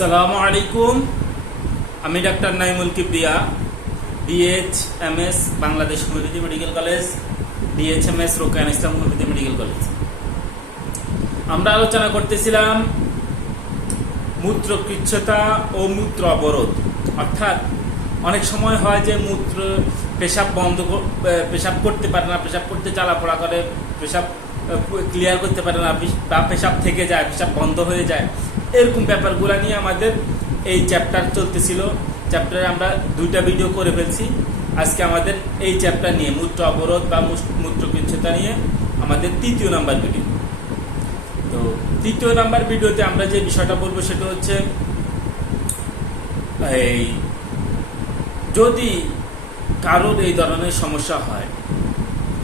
আসসালামু আলাইকুম। আমি doctor Naimul Kibria, DHMS Bangladesh homeopathy medical college, DHMS রোকেয়ান ইসলাম হোমিওপ্যাথি মেডিকেল কলেজ। আমরা আলোচনা করতেছিলাম মূত্রকৃচ্ছতা ও মূত্র অবরোধ। অর্থাৎ অনেক সময় হয় যে পেশাব পেশাব করতে পারে না, পেশাব করতে চালাপড়া করে, পেশাব ক্লিয়ার করতে পারে না, বা পেশাব থেকে যায়, পেশাব বন্ধ হয়ে যায়। এরকম ব্যাপারগুলো নিয়ে আমাদের এই চ্যাপ্টার চলতেছিল। চ্যাপ্টারে আমরা 2টা ভিডিও করে ফেলছি। আজকে আমাদের এই চ্যাপ্টার নিয়ে মূত্র অবরোধ বা মূত্রকৃচ্ছতা নিয়ে আমাদের 3য় নাম্বার ভিডিও। তো 3য় নাম্বার ভিডিওতে আমরা যে বিষয়টা বলবো সেটা হচ্ছে এই যদি কারোর এই ধরনের সমস্যা হয়,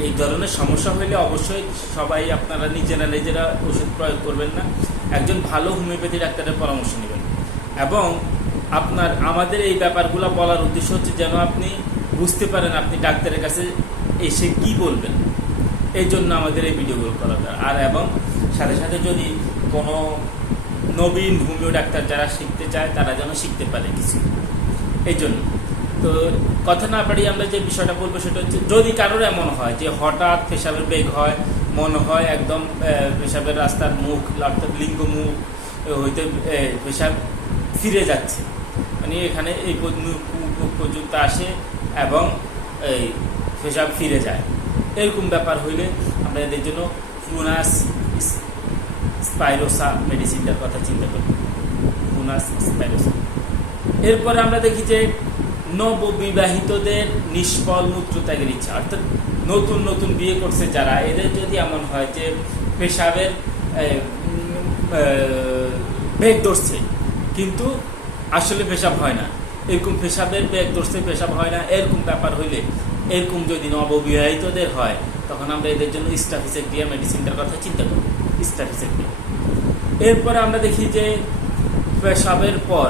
এই ধরনের সমস্যা হলে অবশ্যই সবাই আপনারা নিজেরা ওষুধ প্রয়োগ করবেন না, একজন ভালো হোমিওপ্যাথি ডাক্তারের পরামর্শ নেবেন। এবং আমাদের এই ব্যাপারগুলো বলার উদ্দেশ্য হচ্ছে যেন আপনি বুঝতে পারেন আপনি ডাক্তারের কাছে এসে কি বলবেন। এই জন্য আমাদের এই ভিডিওগুলো করা যায়। আর এবং সাথে সাথে যদি কোনো নবীন হোমিও ডাক্তার যারা শিখতে চায় তারা যেন শিখতে পারে কিছু, এই জন্য। তো কথা না পারি আমরা যে বিষয়টা বলবো সেটা হচ্ছে যদি কারোর এমন হয় যে হঠাৎ পেশাবের বেগ হয়, মনে হয় একদম পেশাবের রাস্তার মুখ অর্থাৎ লিঙ্গ মুখ হইতে পেশাব ফিরে যাচ্ছে, মানে এখানে এই পর্যন্ত আসে এবং এই পেশাব ফিরে যায়, এরকম ব্যাপার হইলে আমরা এদের জন্য ফুনাস স্পাইরোসা মেডিসিনটার কথা চিন্তা করি। ফুনাস স্পাইরোসা। এরপরে আমরা দেখি যে নববিবাহিতদের নিষ্ফল মূত্রত্যাগের ইচ্ছা, অর্থাৎ নতুন নতুন বিয়ে করছে যারা, এদের যদি এমন হয় যে পেশাবের বেগ ধরছে কিন্তু আসলে পেশাব হয় না, এরকম পেশাবের বেগ ধরছে পেশাব হয় না, এরকম ব্যাপার হইলে, এরকম যদি নববিবাহিতদের হয় তখন আমরা এদের জন্য স্টাফিসেক্টিয়া মেডিসিনটার কথা চিন্তা করি। স্টাফিসেক্টিয়া। এরপরে আমরা দেখি যে পেশাবের পর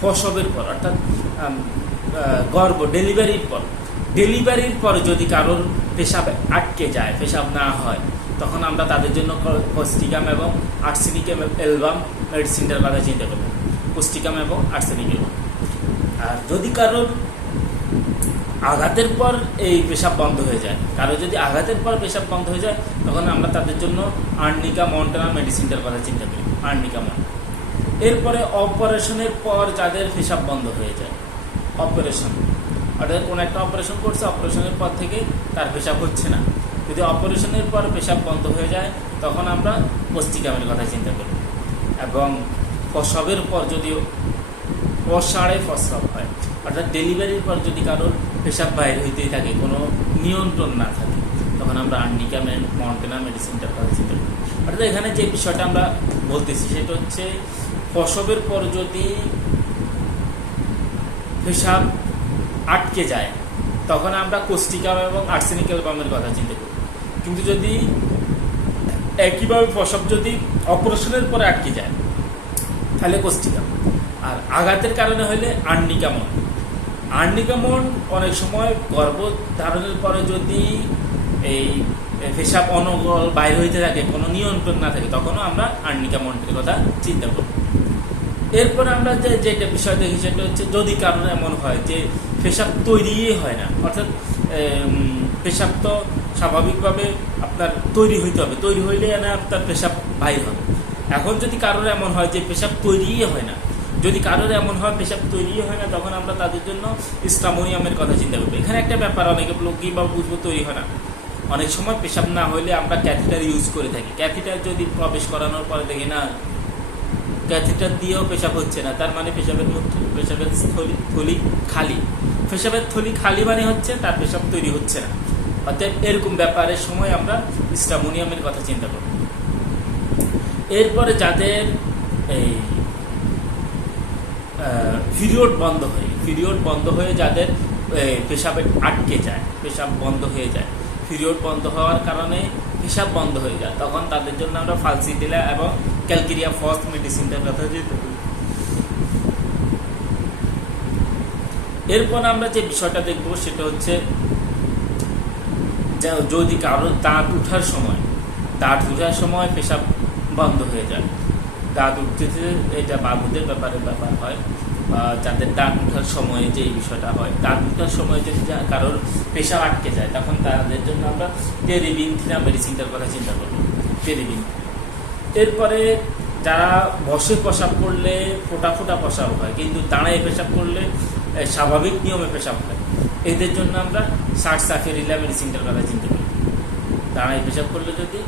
প্রসবের পর অর্থাৎ ডেলিভারির পর যদি কারোর পেশাব আটকে যায়, পেশাব না হয়, তখন আমরা তাদের জন্য কোস্টিকাম এবং আর্সেনিক অ্যালবাম মেডিসিনটার কথা চিন্তা করব। কোস্টিকাম এবং আর্সেনিক অ্যালবাম। আর যদি কারোর আঘাতের পর এই পেশাব বন্ধ হয়ে যায়, কারো যদি আঘাতের পর পেশাব বন্ধ হয়ে যায় তখন আমরা তাদের জন্য আর্নিকা মন্টানা মেডিসিনটার কথা চিন্তা করি। Arnica Montana. এরপরে অপারেশনের পর যাদের পেশাব বন্ধ হয়ে যায়, অপারেশন অর্থাৎ কোনো একটা অপারেশন করছে, অপারেশনের পর থেকে তার পেশাব হচ্ছে না, যদি অপারেশনের পর পেশাব বন্ধ হয়ে যায় তখন আমরা কোস্টিকামের কথা চিন্তা করি। এবং প্রসবের পর যদি অসাড়ে প্রস্রাব হয়, অর্থাৎ ডেলিভারির পর যদি কারোর পেশাব বাইরে হইতেই থাকে, কোনো নিয়ন্ত্রণ না থাকে, তখন আমরা আর্নিকা মন্টানা মেডিসিনটার কথা চিন্তা করি। অর্থাৎ এখানে যে বিষয়টা আমরা বলতেছি সেটা হচ্ছে প্রসবের পর যদি পেশাব আটকে যায় তখন আমরা কোস্টিকাম এবং আর্সেনিক অ্যালবামের কথা চিন্তা করি। কিন্তু যদি একইভাবে প্রসব যদি অপারেশনের পরে আটকে যায় তাহলে কোস্টিকাম। আর আঘাতের কারণে হলে আর্নিকামন। আর্নিকামন অনেক সময় গর্ভধারণের পরে যদি এই পেশাব অনর্গল বাইরে হইতে থাকে, কোনো নিয়ন্ত্রণ না থাকে, তখনও আমরা আর্নিকামনের কথা চিন্তা করি। এরপরে আমরা যেটা বিষয় দেখি সেটা হচ্ছে যদি কারণে এমন হয় যে পেশাব তৈরিই হয় না, অর্থাৎ পেশাব তো স্বাভাবিকভাবে আপনার তৈরি হইতে হবে, তৈরি হইলে না আপনার পেশাব বাইর হবে। এখন যদি কারোর এমন হয় যে পেশাব তৈরিই হয় না, যদি কারোর এমন হয় পেশাব তৈরিই হয় না, তখন আমরা তাদের জন্য স্টামোনিয়ামের কথা চিন্তা করবো। এখানে একটা ব্যাপার, অনেকে লোক কীভাবে বুঝবো তৈরি হয় না। অনেক সময় পেশাব না হইলে আমরা ক্যাথিটার ইউজ করে থাকি। ক্যাথিটার যদি প্রবেশ করানোর পরে দেখি না ক্যাথিটার দিয়েও পেশাব হচ্ছে না, তার মানে পেশাবের থলি খালি। পেশাবের থলি খালি মানে হচ্ছে তার পেশাব তৈরি হচ্ছে না। অর্থাৎ এরকম ব্যাপারের সময় আমরা স্টামোনিয়ামের কথা চিন্তা করব। এরপরে যাদের এই পিরিয়ড বন্ধ হয়ে যাদের পেশাবে আটকে যায়, পেশাব বন্ধ হয়ে যায়, পিরিয়ড বন্ধ হওয়ার কারণে পেশাব বন্ধ হয়ে যায়, তখন তাদের জন্য আমরা ফালসিটিলা এবং ক্যালকেরিয়া ফস্ট মেডিসিনটার কথা চিন্তা করি। এরপর আমরা যে বিষয়টা দেখব সেটা হচ্ছে যদি কারোর দাঁত উঠার সময় পেশাব বন্ধ হয়ে যায়, দাঁত উঠতেছে, এটা বাবুদের ব্যাপার হয়, বা যাদের দাঁত ওঠার সময়ে যে এই বিষয়টা হয়, দাঁত ওঠার সময় যদি কারোর পেশাব আটকে যায়, তখন তাদের জন্য আমরা টেরিবিনথিনা মেডিসিনটার কথা চিন্তা করবো, টেরিবিন। এরপরে যারা বসে পেশাব করলে ফোটা ফোটা পেশাব হয়, কিন্তু দাঁড়ায় পেশাব করলে স্বাভাবিক নিয়মে পেশাব হয়, এদের জন্য আমরা সার্সাফেরিলা মেডিসিনটার কথা চিন্তা করি। দাঁড়ায় পেশাব করলে যদি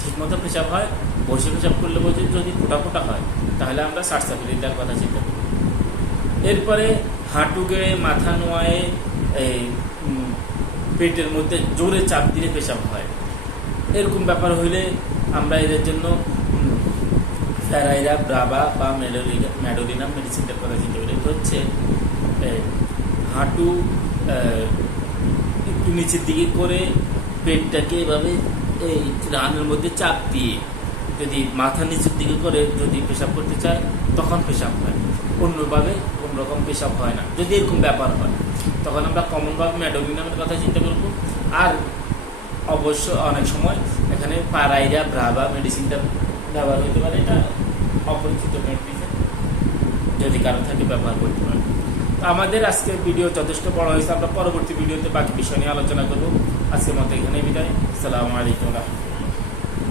ঠিকমতো পেশাব হয়, বসে পেশাব করলে যদি ফোটা ফোটা হয়, তাহলে আমরা সার্সাফেরিলার কথা চিন্তা করি। এরপরে হাঁটু গেড়ে মাথা নোয়ায় পেটের মধ্যে জোরে চাপ দিলে পেশাব হয়, এরকম ব্যাপার হইলে আমরা এদের জন্য ফ্যারাইরা ব্রাভা বা ম্যাডোরিনা মেডিসিনটার কথা চিন্তা করি। এটা হচ্ছে হাঁটু একটু নিচের দিকে করে পেটটাকে এভাবে এই রানের মধ্যে চাপ দিয়ে যদি মাথা নিচের দিকে করে যদি পেশাব করতে চায়, তখন পেশাব হয়। অন্যভাবে কোন রকম পেশাব হয় না। যদি এরকম ব্যাপার হয়, তখন আমরা কমনভাবে ম্যাডোরিনামের কথা চিন্তা করব। আর অবশ্য অনেক সময় এখানে পারাইরা ব্রাভা মেডিসিনটা ব্যবহার হতে পারে, এটা অপরিচিত মেডিসিন, যদি কারো থাকে ব্যবহার করতে পারে। তো আমাদের আজকের ভিডিও যথেষ্ট বড় হয়েছে, আমরা পরবর্তী ভিডিওতে বাকি বিষয় নিয়ে আলোচনা করব। আজকের মতো এখানে বিদায়। আসসালামু আলাইকুম।